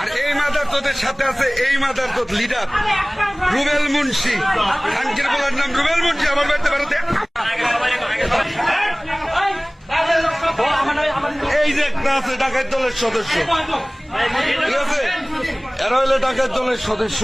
আর এই মাদারচোদের সাথে আছে এই মাদারচোদ লিডার রুবেল মুন্সি, খানকির বলার নাম রুবেল মুন্সি। আমার বাড়িতে বেরোতে এই যে একটা আছে ডাকাত দলের সদস্য, ঠিক আছে, এরা হইলে ডাকাত দলের সদস্য।